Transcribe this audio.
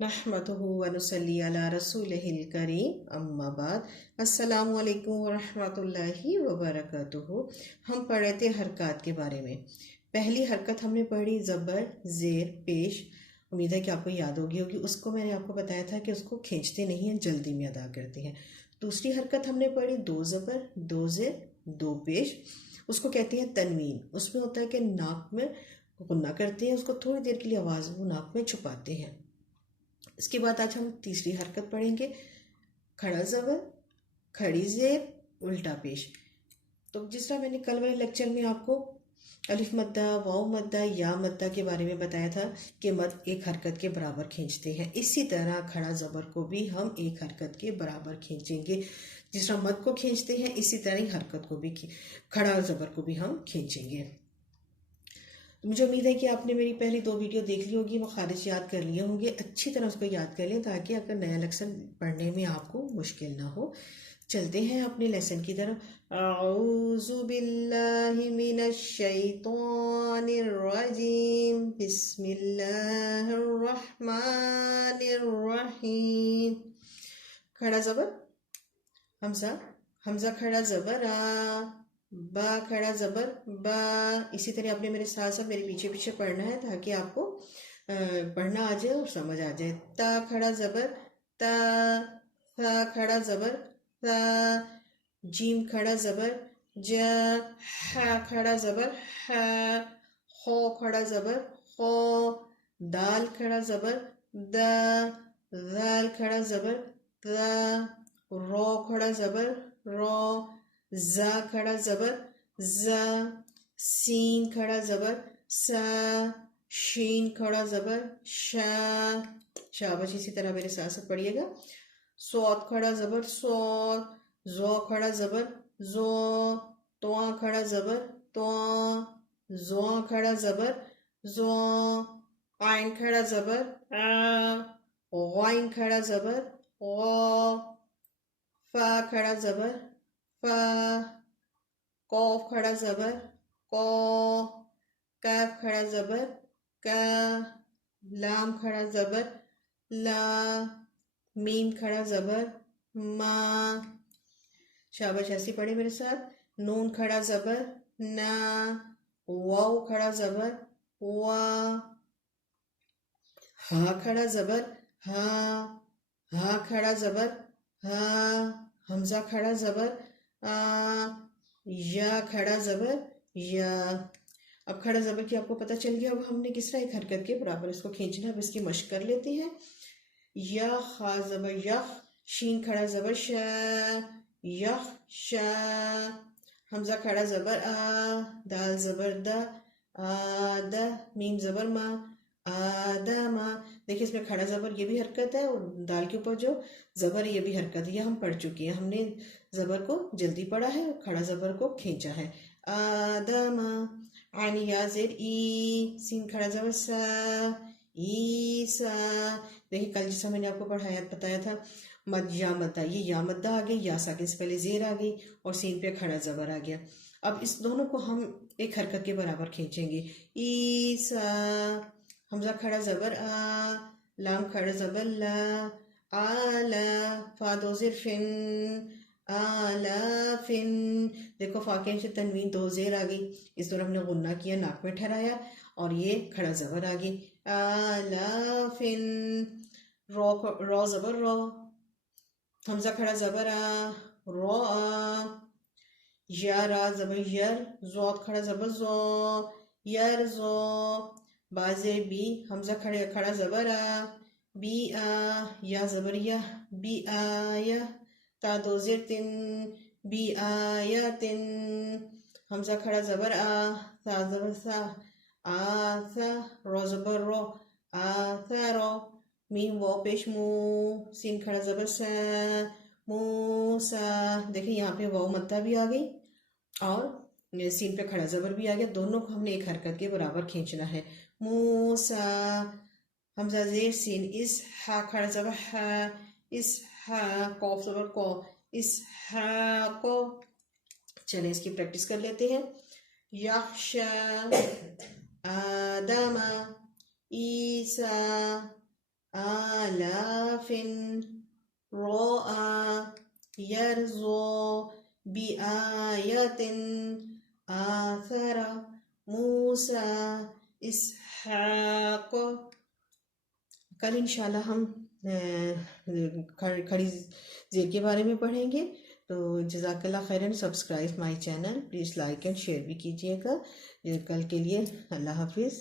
नहमदुहु व नुसल्ली अला रसूलिहिल करीम अम्मा बाद। अस्सलामु अलैकुम व रहमतुल्लाहि व बरकातुहु। हम पढ़ रहे थे हरकत के बारे में। पहली हरकत हमने पढ़ी ज़बर ज़ेर पेश। उम्मीद है कि आपको याद होगी। उसको मैंने आपको बताया था कि उसको खींचते नहीं हैं, जल्दी में अदा करते हैं। दूसरी हरकत हमने पढ़ी दो ज़बर दो ज़ेर दो पेश। उसको कहते हैं तनवीन। उसमें होता है कि नाक में गुन्ना करते हैं, उसको थोड़ी देर के लिए आवाज़ वो नाक में छुपाते हैं। इसके बाद आज हम तीसरी हरकत पढ़ेंगे खड़ा ज़बर खड़ी ज़ेर उल्टा पेश। तो जिस तरह मैंने कल वाले लेक्चर में आपको अलिफ मद्दा वाव मद्दा या मद्दा के बारे में बताया था कि मद एक हरकत के बराबर खींचते हैं, इसी तरह खड़ा ज़बर को भी हम एक हरकत के बराबर खींचेंगे। जिस तरह मद को खींचते हैं इसी तरह ही हरकत को भी खड़ा ज़बर को भी हम खींचेंगे। मुझे उम्मीद है कि आपने मेरी पहली दो वीडियो देख ली होगी, वो खारिज याद कर लिए होंगे। अच्छी तरह उसको याद कर लें ताकि अगर नया लेक्सन पढ़ने में आपको मुश्किल ना हो। चलते हैं अपने लेसन की तरफ। औज़ु बिल्लाहि मिनश शैतानिर रजीम, बिस्मिल्लाहिर रहमानिर रहीम। खड़ा ज़बर हमज़ा, हमज़ा खड़ा ज़बर आ, बा खड़ा ज़बर बा। इसी तरह आपने मेरे साथ साथ मेरे पीछे पीछे पढ़ना है ताकि आपको पढ़ना आ जाए और समझ आ जाए। ता खड़ा ज़बर ता, था खड़ा ज़बर था, जीम खड़ा ज़बर जा, हा खड़ा ज़बर हा, खो खड़ा ज़बर खो, दाल खड़ा ज़बर दा, दाल खड़ा ज़बर दा, रो खड़ा ज़बर रो, जा खड़ा ज़बर जा, सीन खड़ा ज़बर सा, शीन खड़ा ज़बर शा। शाबाश। इसी तरह मेरे साथ साथ पढ़िएगा। सौत खड़ा ज़बर सौत, जो खड़ा ज़बर जो, तोआ खड़ा ज़बर तो, जो खड़ा ज़बर जो, आइन खड़ा ज़बर आ, गाइन खड़ा ज़बर गौ, फा खड़ा ज़बर फा, कौफ खड़ा ज़बर कौ, काफ खड़ा ज़बर का, लाम खड़ा ज़बर ला, मीम खड़ा ज़बर मा। शाबाश। ऐसे पढ़े मेरे साथ। नून खड़ा ज़बर ना, वाव खड़ा ज़बर वा, हा खड़ा ज़बर हा, हा खड़ा ज़बर हा, हमज़ा खड़ा ज़बर आ, या खड़ा ज़बर या। अब खड़ा ज़बर की आपको पता चल गया। अब हमने किस तरह एक हरकत के बराबर इसको खींचना है, अब इसकी मशक कर लेते हैं। या खा ज़बर यख, शीन खड़ा ज़बर शा, यख शा, हमज़ा खड़ा ज़बर आ, दाल ज़बर दा, आदा, मीम ज़बर मा, आदामा। देखिए इसमें खड़ा ज़बर ये भी हरकत है और दाल के ऊपर जो ज़बर ये भी हरकत है। ये हम पढ़ चुके हैं, हमने ज़बर को जल्दी पढ़ा है और खड़ा ज़बर को खींचा है। आदामा, आइन या ज़ेर ई, सीन खड़ा ज़बर सा, ईसा। देखिए कल जैसा मैंने आपको पढ़ाया बताया था मद या मद्दा, ये या मद्दा आ गई, या साकिन से पहले ज़ेर आ गई और सीन पे खड़ा ज़बर आ गया। अब इस दोनों को हम एक हरकत के बराबर खींचेंगे। ईसा, हमज़ा खड़ा ज़बर आ, लाम खड़ा ज़बर ला, आला, फा दो ज़ेर फिन, आला फिन। देखो फाके से तनवीन दो ज़ेर आ गई, इस दौरान हमने गुन्ना किया, नाक में ठहराया और ये खड़ा ज़बर आ गई। आला फिन, रो ज़बर रो, हमज़ा खड़ा ज़बर आ, रो आ, या रा ज़बर यर, ज़ौत खड़ा ज़बर ज़ो, यर ज़ो, बाज़े बी, हमज़ा खड़ा ज़बर आ, बी आ, या ज़बर या, बी आया, ता दो ज़ेर तिन, बी आया तिन, हमज़ा खड़ा ज़बर आ, सा ज़बर सा, आ सा, रो ज़बर रो, आ सा रो, मीम वो पेश मू, सीन खड़ा ज़बर सा, मूसा। देखिए यहाँ पे वाव मद्दा भी आ गई और सीन पे खड़ा ज़बर भी आ गया। दोनों को हमने एक हरकत के बराबर खींचना है। मूसा, हमज़ा ज़ेर सीन इस, हा खड़ा ज़बर हा, इस हा, कौफ ज़बर को, इस हा को। चलें इसकी प्रैक्टिस कर लेते हैं। यख्शा, आदमा, ईसा, آلاف رؤى يرزو بآية آثر موسى اسحاق. کل انشاءاللہ ہم کھڑی زیر کے بارے میں پڑھیں گے. تو جزاک اللہ خیرن. Subscribe my channel, please like and share بھی کیجیے گا. کل کے لیے اللہ حافظ.